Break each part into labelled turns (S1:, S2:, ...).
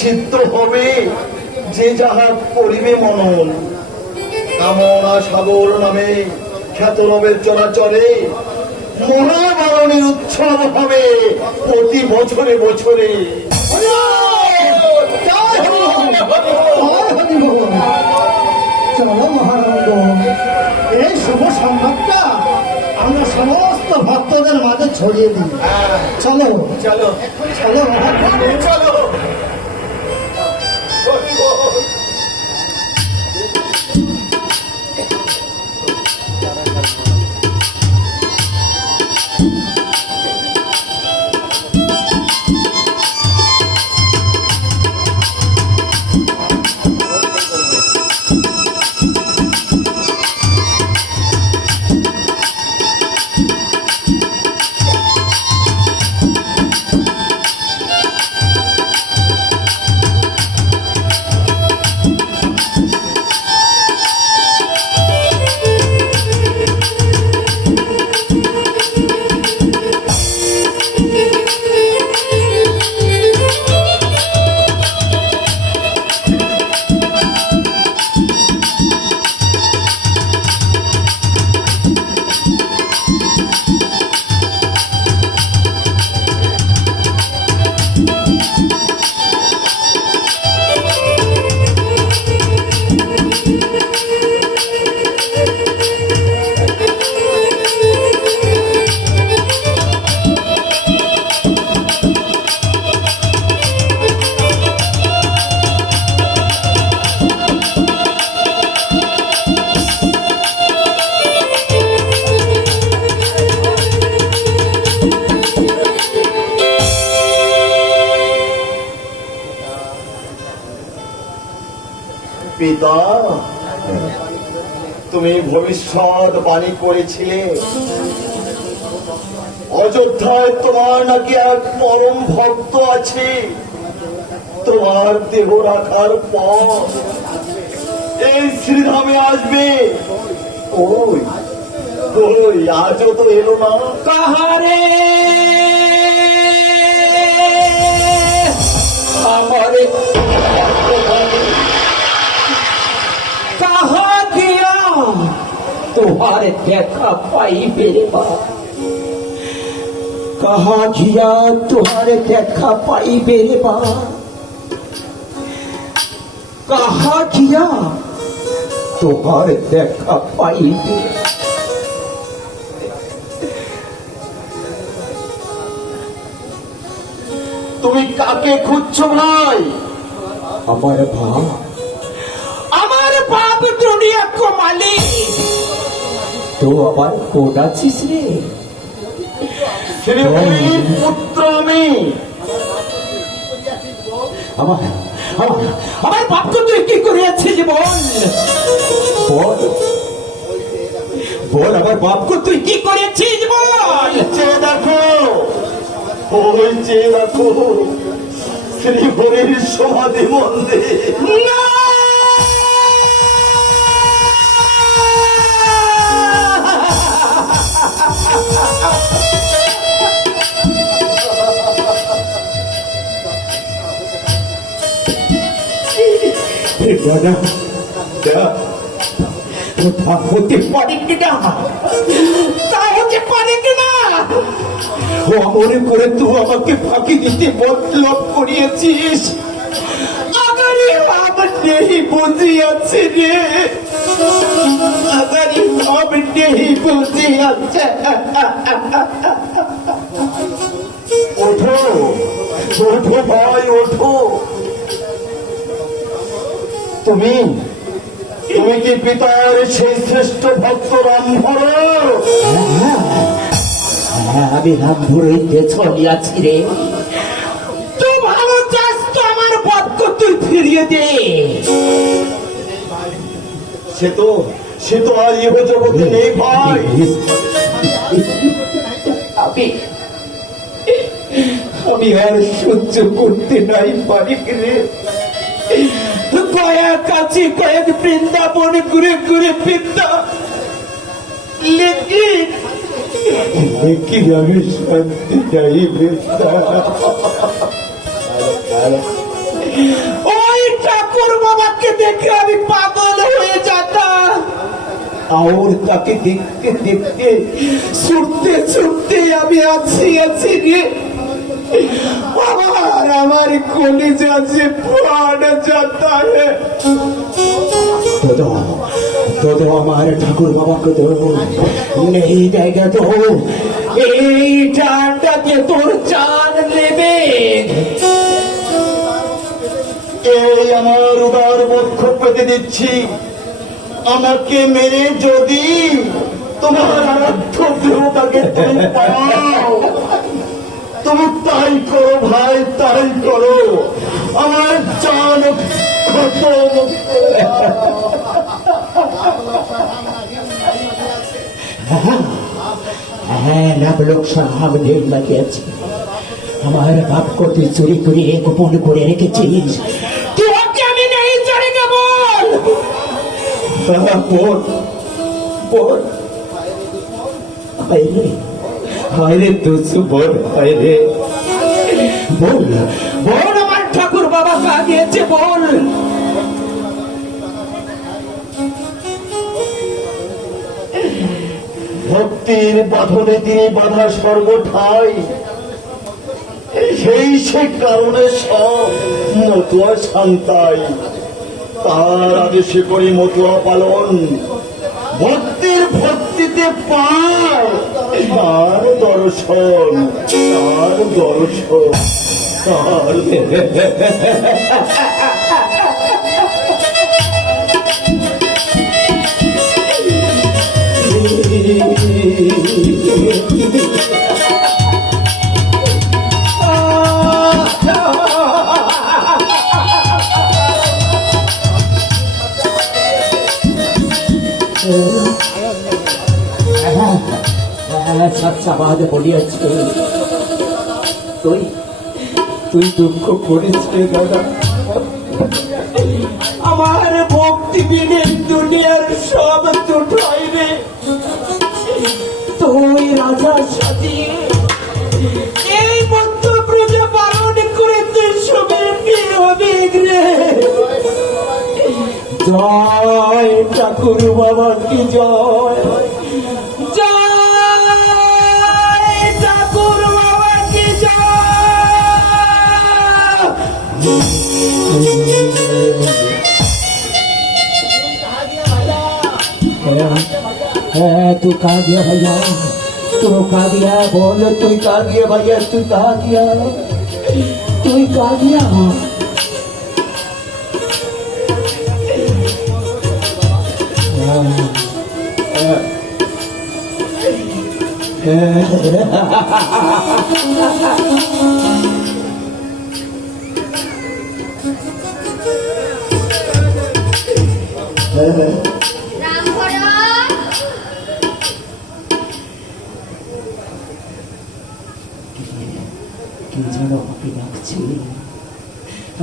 S1: সিদ্ধ হবে যে যাহা করিবে মনন। কামনা সাগর নামে খ্যাত রবের চলাচলে মনোবরণের উৎসব হবে প্রতি বছরে বছরে।
S2: চলো মহানন্দ এই শুভ সংবাদটা আমরা সমস্ত ভক্তদের মাঝে ছড়িয়ে দিই। চলো
S1: চলো।
S2: চলো
S1: চলো। পিতা, তুমি ভবিষ্যৎ বাণী করেছিলে। অযোধ্যায় তোমার নাকি এক পরম ভক্ত আছে। তোমার দেহ রাখার পর এই শ্রীধামে আসবে। ওই ওই, আজও তো এলো না।
S3: কাহারে? আমারে কাহা গিয়া তোমার দেখা পাইবে বা? কাহা গিয়া তোমার দেখা পাইবে রে বা? কাহা গিয়া তোমার দেখা পাইবে?
S1: তুমি কাকে খুঁজছো ভাই?
S3: আমার বাপ। আমার বাপ দুনিয়া কমালি আমার কোন আছিস রে?
S1: পুত্র আমি
S3: আমার আমার বাপকে তুই কি করিয়াছিস বল? বল। বল আমার বাপকে তুই কি করেছিস বল?
S1: দেখো ওই চেয়ে দেখো শ্রীহরির সমাধি মন্দির।
S3: না! দাদা হতে পারে কিনা। তা হতে পারে কিনা। ও মনে করে তুই আমাকে ফাঁকি দিতে মতলব করিয়েছিস। আগারে বাবা নেই বুঝি আছে রে। আছে
S1: ওঠো তুমি তুমি কি পিতার সেই শ্রেষ্ঠ ভক্ত রামভর
S3: হ্যাঁ, আমি রাম ধরেইতে চলিয়াছি রে। তুই ভালো চাস তো আমার বাক্য তুই ফিরিয়ে দে।
S1: সে তো সে তো আর ইহ জগতে নেই ভাই।
S3: আমি আমি আর সহ্য করতে নাই পারি রে। কয়েক কাছে কয়েক বৃন্দাবন ঘুরে ঘুরে পিতা লেকিন লেকিন আমি শান্তি চাই বৃন্দা ওই ঠাকুর বাবাকে দেখে আমি পাগল আর তাকে দেখতে দেখতে, ছুটতে ছুটতে আমি আছি আছি রে। আমার আমার কলিজা যে প্রাণ যাতা হে দাদা দাদা আমার ঠাকুর বাবাকে তো তো টানটাকে তোর চান নেবে
S1: এই আমার উদার বক্ষ পেতে দিচ্ছি। আমাকে মেরে যদি তোমার তুমি তাই করো ভাই, তাই করো। আমার খতম
S3: হ্যাঁ আমার বাপ কত চুরি করে গোপন করে রেখেছিস। বল বল হায়রে হায়রে তুসু বল হায়রে বল বল আমার ঠাকুর বাবা কাঁদিয়েছে বল
S1: ভক্তির বাঁধনে তিনি বাধা সর্বঠাই সেই সে কারণে সব মতুয়া শান্তাই। তার আদেশে করি মতুয়া পালন। ভক্তির ভক্তিতে পায় তার দর্শন তার দর্শন তার
S3: সাচ্চা বাদে বলিয়াছে। তুই তুই দুঃখ করিস রে দাদা। আমার ভক্তি বিনে দুনিয়ার সব দুটাই তুই রাজা সাজিয়ে এই মধ্য প্রজা পালন করে তুই হবে জয় ঠাকুর বাবা কি জয়। तू खा दिया भैया, तू खा दिया बोल तू खा दिया भैया, तू खा दिया तू खा दिया हाँ। আমাকে ডাকছে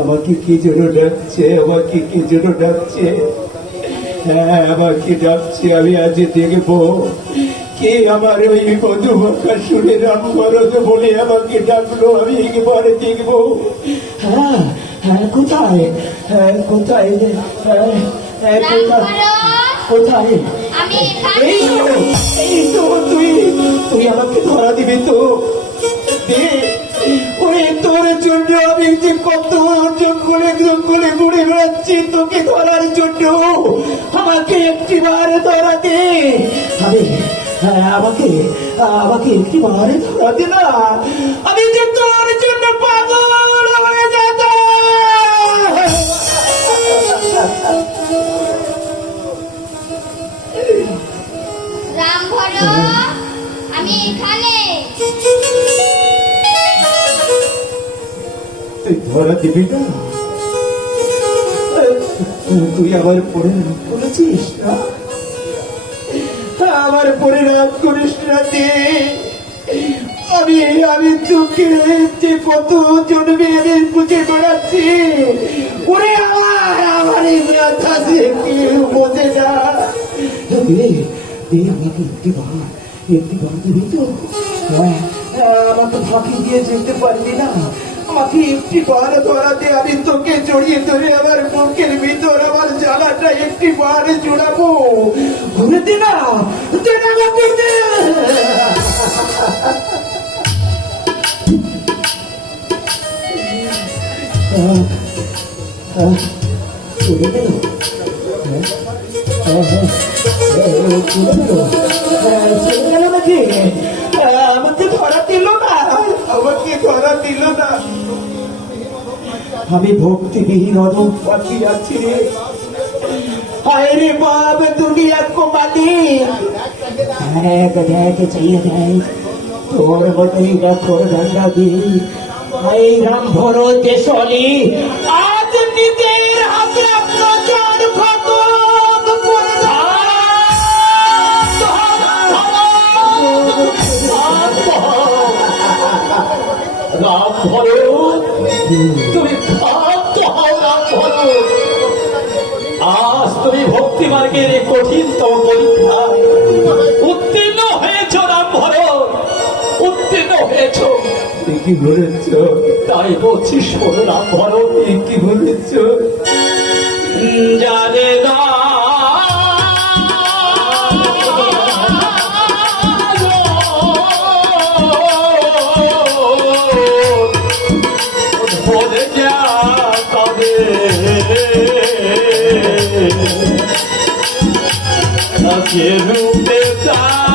S3: আমাকে ডাকছে, আমাকে কি যেন ডাকছে? হ্যাঁ আমাকে ডাকছে, আমি আজ দেখব। কে আমার ওই বধু বাঁকা শুনে রাম ভরত বলে আমাকে ডাকলো, আমি একবারে দেখব। হ্যাঁ হ্যাঁ কোথায়? হ্যাঁ কোথায়? হ্যাঁ কোথায়? কোথায় এই এই তো তুই তুই আমাকে ধরা দিবি তো। দে। ওই তোর জন্য আমি যে কত জঙ্গলে জঙ্গলে ঘুরে বেড়াচ্ছি তোকে ধরার জন্য আমাকে একটি বার ধরা দে। আমি হ্যাঁ, আমাকে আমাকে একটি বার ধরা দে না। আমি যে তোর জন্য পাগল ধরা দিবি না তুই আমার পরে রাগ করেছিস না আমার পরে রাগ করিস না দে আমি আমি তোকে যে কত জন্মে এনে বুঝে বেড়াচ্ছি ওরে আমার আমার এই ব্যথা যে কেউ বোঝে না আমাকে দিবি তো হ্যাঁ, হ্যাঁ, ফাঁকি দিয়ে যেতে পারবি না আমাকে একটি বার ধরাতে আমি তোকে জড়িয়ে ধরে আমার বুকের ভিতর আমার জ্বালাটা একটি বারে জোড়াবো ঘুরে দে না দে না আমাকে দে। আহ, আমি ভক্তিবিহীন অদম পাখি আছি। রে হায় রে বাপ দুনিয়া কো মালিক দেখ দেখ চাইয়ে দেখ তোর মতোই দেখো ডান্ডা দি এই রাম ভরতে চলি আজ নিজের হাতে প্রচার খতম করে
S1: রাম ভরত ভক্তি মার্গের এই কঠিনতম পরীক্ষা উত্তীর্ণ হয়েছ রাম ভরত উত্তীর্ণ হয়েছ।
S3: কি বলেছ।
S1: তাই বলছি শোনো রাম ভরত
S3: কি বলেছ
S1: জানে না আছে রূপে তার